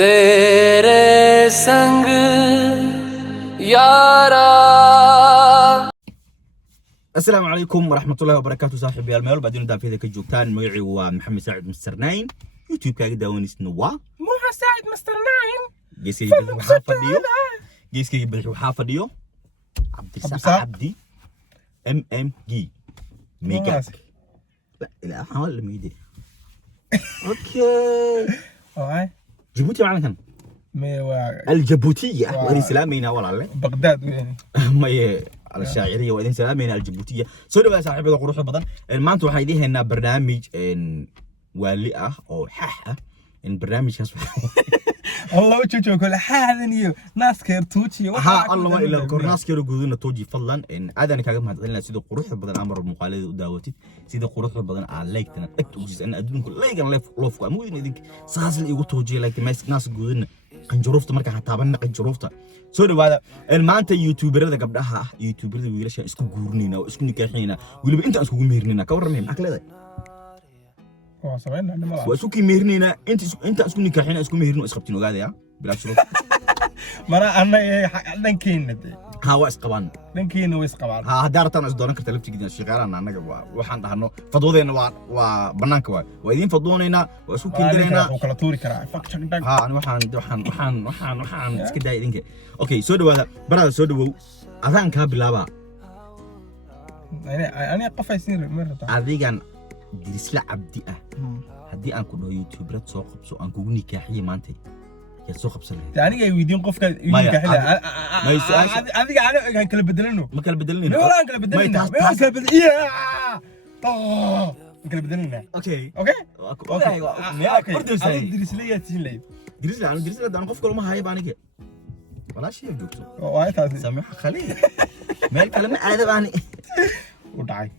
तेरे संग यारा السلام عليكم ورحمة الله وبركاته صاحبي الميول بعدين دافيدا كجوكتان ميعي ومحمد سعد مستر ناين يوتيوب كاجي داونيس نوا مو سعد مستر ناين جيسكي يبدو حافظيو جيسكي يبدو حافظيو عبد الساعة عبدي ام جي ميجا لا حاول ميدي اوكي جيبوتي معنا كان الجيبوتية وهذه سلامينا ولا بغداد وين ما على الشاعريه وإذن سلامينا الجيبوتيه سو دhowaad saaxiibada quruxda badan maanta waxay dhiheynaa barnaamij wali ah oo xax ah in barnaamijkaas الله وجهه كل حاجه iyo naaska tuujiyo waxa Allah ila kornaaska guuduna tuuji fadlan in aadan kaaga mahadcelinaa sida quruxda badan amar muuqaalada u daawatid sida quruxda badan aan leegtana agta u jisana adduunku leegan loofku ama idin idin saasl igu tuujiyo like naas guuduna qanjurufta marka taaban qanjurufta soo dhawaada maanta youtuberada gabdhaha ah youtuberada wiilasha isku guurnina oo isku nikaaxina waliba inta isku meernina ka warramay maxaa leedahay waa sameeyna nima waa isku meernina inta isku nikaaxina isku meerino isqabtin ogaadaya bila shuruf mara anna dhankeena ha waa isqabaan dhankeena way isqabaan ha hadartan is dooran kartaa laftigiina shaqaalaana anaga waxaan dhahno fadwadeena waa banaanka waa idin fadwoonayna waa isku kindireena oo kala tuuri karaa faction dhan ha waxaan iska daay idinka okay soo dhawaada barada soo dhawow adaan ka bilaaba ani qafaysiin marta adigan dirisla cabdi ah hadii aan ku dhaho youtuberad soo qabso aan kugu nikaaxiye maanta ya soo qabsanay aniga ay weydiin qofka nikaaxida adiga aan kala bedelano ma kala bedelino wala kala bedelino ma kala bedelino kala bedelina okay dirisla yaatiin leey dirisla daan qof kale ma hayo baaniga wala shay joogto oo ay taasi samiix khaliil meel kale ma aada baani u dhacay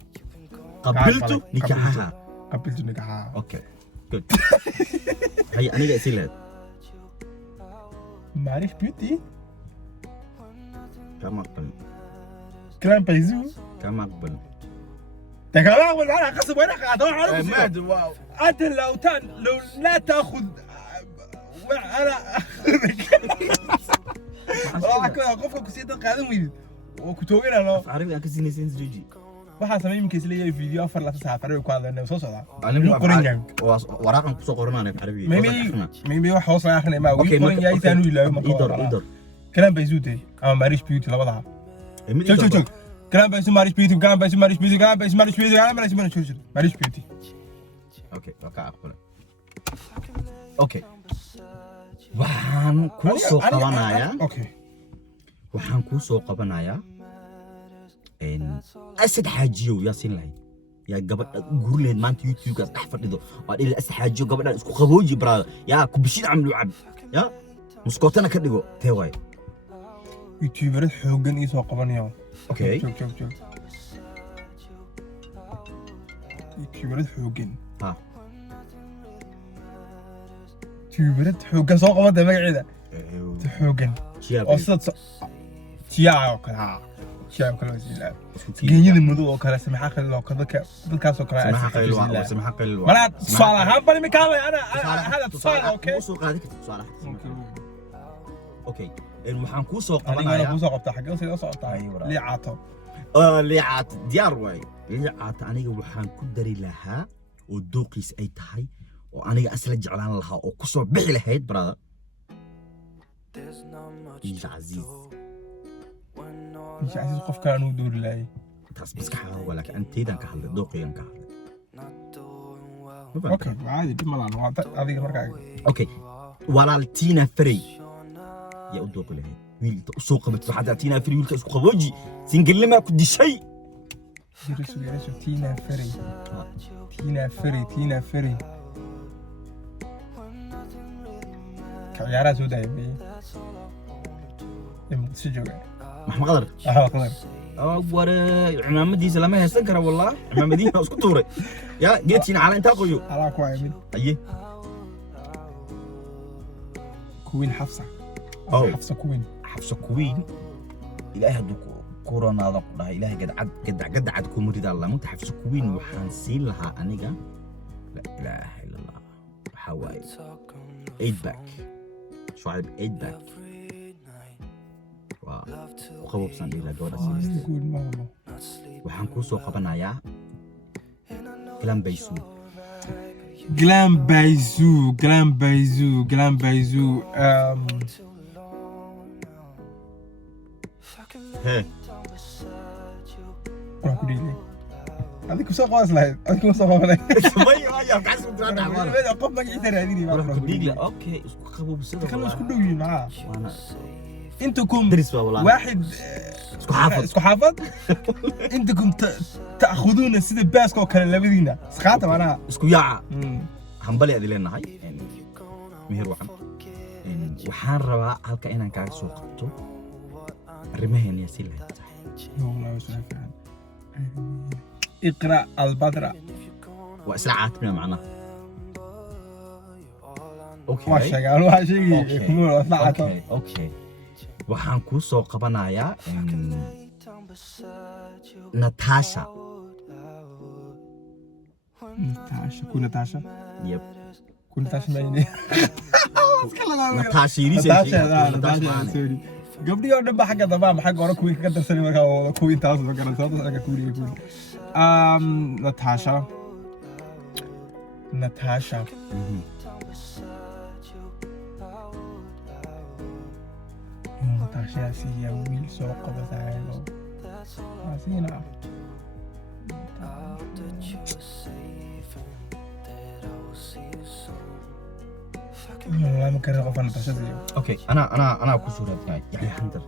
قبلته نكاحها قبلته نكاحها اوكي جود هي انا قاعد اسير معرف بيوتي كما قبل كلام بيزو كما قبل تكلم ولا قسم وين قاعد ماد واو انت لو لا تاخذ انا اخذك قفك سيده قاعدين ويد وكتوغنا لو عارف انك سينيسين جوجي waxa sameeyay imka isleeyay video afar la saafar ku hadlayna soo socda anigu qoran waraaqan ku soo qoranay carabiga maybe wax hoos aan akhrinay ma wii qoran yahay taanu ilaahay ma idor kalam baysuute ama marish beauty labadaha joog kalam baysu marish beauty kalam baysu marish beauty kalam baysu marish beauty kalam baysu marish beauty okay aqbal okay waxaan ku soo qabanayaa أسد حاجيو يا سين لاي يا قبل قولين ما أنت يوتيوب كاس أحفر لذو وقال أسد حاجيو قبل أسكو خبوجي برا يا كبشين عملوا عب يا مسكوتنا كدقو تواي يوتيوبر حوجن يسوق قبنيو أوكي شوف يوتيوبر حوجن ها يوتيوبر حوجن سوق قبنده مقعده حوجن أصلا تيا وكذا شايف كل وسيلة جيني الموضوع وكذا سمح خلي لو كذا بالكاس وكذا سمح خلي مرات صالح هم بني مكان أنا هذا صالح أوكي سوق هذيك صالح أوكي المحن كوسو أنا كوسو قبضة حاجة وسيلة صوتها لي عاطو لي عاط ديار واي لي عاط أنا وحن كدري لها ودوقيس أي تهاي وأنا أسلج جعلان لها وكوسو بحي لهيد برا يا عزيز مش عايز قف كانوا دور لاي بس كحاول ولكن أنت إذا كحل دوقي أنك أوكي عادي بملان هذه مرة أوكي ولا تينا فري يا دوقي له ويل سوق بتروح تينا فري ويل سوق بوجي سنقل ما كنت شيء يرسو تينا فري كعيارة سوداء بي سجوا محمد قدر قدر ورا عمامدي سلامه هسكر والله عمامدي اسكو توري يا جيتين على انت قيو على كويمين ايه كوين حفصه حفصه كوين الهي هدو كورونا هذا الهي قد عد كومريد الله مو حفصه كوين وحان سين لها انيغا لا اله الا الله حواي ايد باك شعيب 8 باك وقبوبسان إلى جودة سيستي يقول ماما waxaan kuu soo qabanayaa Glam Baysu Glam Baysu hee waan ku dhiibay adigu soo qaas lahayd adigu soo qabanay may ayaa gacan soo diraan wada qof magaciisa raadini ma ku dhiigla okay isku qaboobsada kan isku dhow yihiin maa waana intakum درس والله واحد اسكو حافظ انتكم تاخذون سيده باسكو كان لبدينا سخاطه معناها اسكو ياعا هنبلي ادي لeenahay meher waxaan rabaa halka inaan kaaga soo qabto arimahan iyo si lahayd والله وسلام اقرا البدر واسرعتنا معنا اوكي ما شغال واحد شيء مو اطلعت اوكي waxaan kuu soo qabanayaa Natasha كل ناتاشا yep كل ناتاشا مايني Natasha يريس ناتاشا سوري قبل يوم نبى حاجة ضباب حاجة ورا كوي كده سنة مرة كوي تاس وكذا صوت حاجة كوري ناتاشا ناتاشا سي ويل سوق بساعده سينا والله ما كان غفر ناتاشا زيه اوكي انا اكو صورة هاي يعني حندر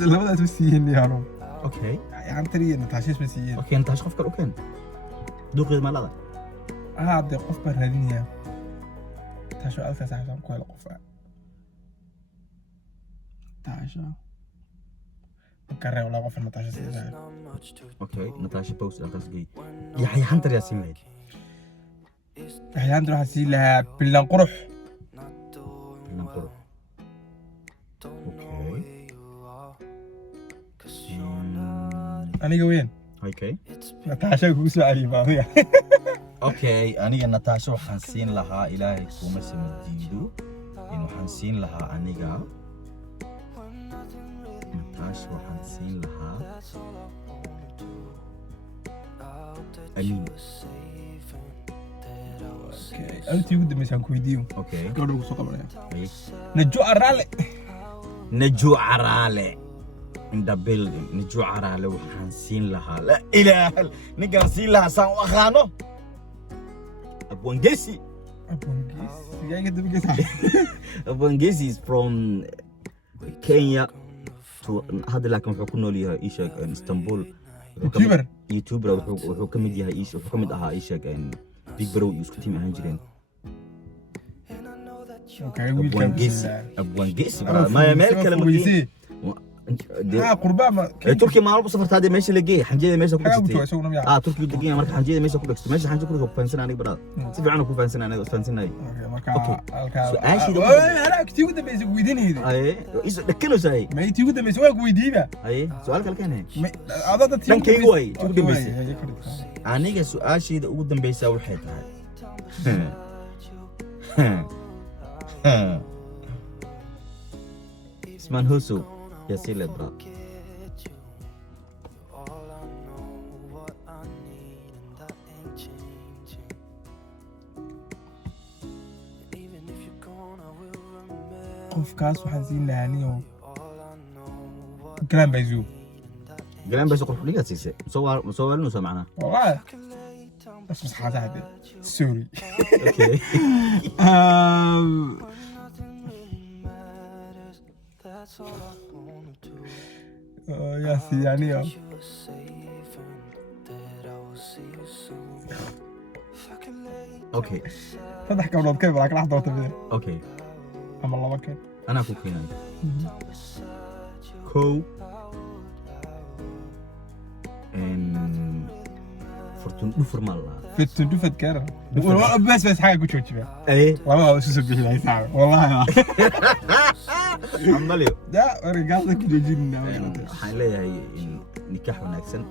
لبدا تمسيين يا رب اوكي يعني تري ناتاشا تمسيين اوكي انت اشوفك اوكي دوقي ما لا عبد قف برهدينيا تاشو ألف ساعة كل قفا تاشو مكرر ولا قفا ناتاشا سيدا اوكي ناتاشا بوست القص جي يا حندر يا سيمي أحيانا تروح تسيل لها بلان قرح اوكي أنا وين؟ اوكي ناتاشا كوسو علي باضية اوكي أنا ناتاشا waxaan siin lahaa ilaahay kuma samadiido in waxaan siin lahaa aniga Natasha waxaan siin lahaa Amin اوكي أنت يقدر مثلا كويديو اوكي قالوا سوق بلا أي. نجو نجو عرالي عرالة in the building نجو عرالة waxaan siin lahaa la ilaaha ninkaan siin lahaa saan u aqaano Abwangesi Abwangesi is from Kenya to هذا لكن wuxuu ku nool yahay Ishaq Istanbul YouTuber wuxuu ka mid yahay Ishaq wuxuu ka mid ahaa Ishaq Big Bro isku team ahaan jireen Abwangesi ma meel kale ma قربان تركي ما عرفوا سفرت هذه ماشي لقيه حنجيه ماشي كل شيء تركي دقيقه مرك حنجيه ماشي كل شيء ماشي حنجيه كل فانسن انا برا سيف انا كل فانسن انا فانسن اي اوكي انا كتير قد بيسوي ويدين هذي اي دكنو ساي ما يتي قد بيسوي ويديبه اي سؤالك كان هي هذا كان كي واي تقول بيسي انيغا سؤاشيدا ugu dambaysa waxay tahay اسمان هوسو يا سيلة برا قفكاس وحنزين لهانيو Glam Baysu Glam Baysu قرح ليها سيسي مصور لنا سمعنا والله بس حاجة هذه سوري اوكي يا سيانيو اوكي تضحك أولاد كيف لكن لحظة وتبدأ اوكي أما الله وكيل انا اكو كيناي كو ان فرتون نفرمال فتون دفت كارا بس حاجة قلت شو بها ايه والله شو سبيه لي ساعة والله عمالي لا رجالك جينا waxaan leeyahay in nikax wanaagsan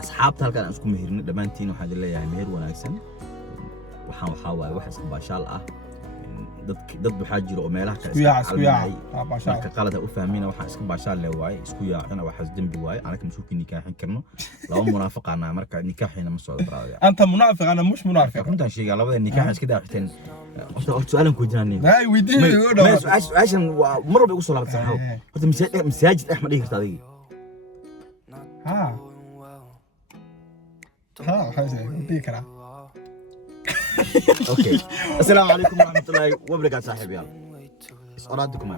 asxaabta halkan aan isku meherino dhamaantiin waxaan leeyahay meher wanaagsan waxaan waxa waaye wax iska baashaal ah dad waxaa jiro oo meelaha kale isku yaac marka qalad u fahmina waxaan iska baashaan leh waay isku yaacina waxaas dambi waay anaka masuulki nikaaxin karno laba munaafiqana marka nikaaxina ma soo dharaaya anta munaafiq ana mush munaafiq runtan sheega labada nikaaxin iska daaxiteen horta su'aalan ku jiraan ay weydiin igu dhaw su'aashan waa mar walba igu soo laabtay horta masaajid axmed dhigi karta adiga حاجة وديك راه اوكي السلام عليكم ورحمه الله وبركاته صاحبي يلا ايش ارادكم